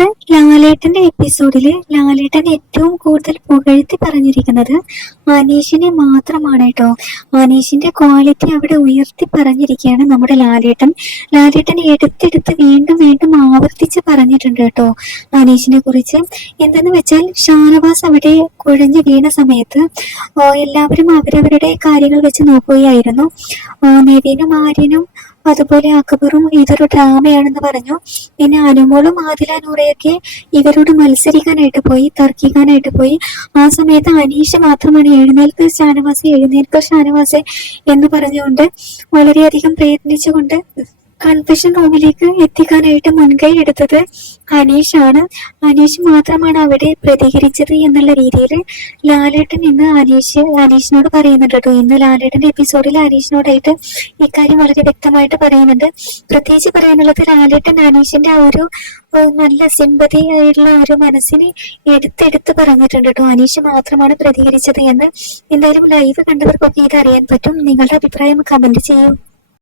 ഇന്ന് ലാലേട്ടന്റെ എപ്പിസോഡിൽ ലാലേട്ടൻ ഏറ്റവും കൂടുതൽ പുകഴ്ത്തി പറഞ്ഞിരിക്കുന്നത് അനീഷിനെ മാത്രമാണ് കേട്ടോ. അനീഷിന്റെ ക്വാളിറ്റി അവിടെ ഉയർത്തി പറഞ്ഞിരിക്കുകയാണ് നമ്മുടെ ലാലേട്ടൻ. ലാലേട്ടൻ എടുത്തെടുത്ത് വീണ്ടും വീണ്ടും ആവർത്തിച്ച് പറഞ്ഞിട്ടുണ്ട് കേട്ടോ അനീഷിനെ കുറിച്ച്. എന്തെന്ന് വെച്ചാൽ ഷാനവാസ് അവിടെ കുഴഞ്ഞു വീണ സമയത്ത് എല്ലാവരും അവരവരുടെ കാര്യങ്ങൾ വെച്ച് നോക്കുകയായിരുന്നു. ആ, ആര്യനും അതുപോലെ അക്ബറും ഇതൊരു ഡ്രാമയാണെന്ന് പറഞ്ഞു. പിന്നെ അനുമോളും ആദില നൂറയൊക്കെ ഇവരോട് മത്സരിക്കാനായിട്ട് പോയി തർക്കിക്കാനായിട്ട് പോയി. ആ സമയത്ത് അനീഷ് മാത്രമാണ് എഴുന്നേൽക്ക് ഷാനവാസെ എഴുന്നേൽക്ക് ഷാനവാസെ എന്ന് പറഞ്ഞുകൊണ്ട് വളരെയധികം പ്രയത്നിച്ചുകൊണ്ട് കൺഫെഷൻ റൂമിലേക്ക് എത്തിക്കാനായിട്ട് മുൻകൈ എടുത്തത് ആണ് അനീഷ് മാത്രമാണ് അവിടെ പ്രതികരിച്ചത് എന്നുള്ള രീതിയിൽ ലാലേട്ടൻ ഇന്ന് അനീഷ് അനീഷിനോട് പറയുന്നുണ്ട് കേട്ടോ. ഇന്ന് ലാലേട്ടന്റെ എപ്പിസോഡിൽ അനീഷിനോടായിട്ട് ഇക്കാര്യം വളരെ വ്യക്തമായിട്ട് പറയുന്നുണ്ട്. പ്രത്യേകിച്ച് പറയാനുള്ളത് ലാലേട്ടൻ അനീഷിന്റെ ആ ഒരു നല്ല സിമ്പതി ആയിട്ടുള്ള ഒരു മനസ്സിനെ എടുത്തെടുത്ത് പറഞ്ഞിട്ടുണ്ട് കേട്ടോ. അനീഷ് മാത്രമാണ് പ്രതികരിച്ചത് എന്ന് എന്തായാലും ലൈവ് കണ്ടവർക്കൊക്കെ ഇത് അറിയാൻ പറ്റും. നിങ്ങളുടെ അഭിപ്രായം കമന്റ് ചെയ്യൂ.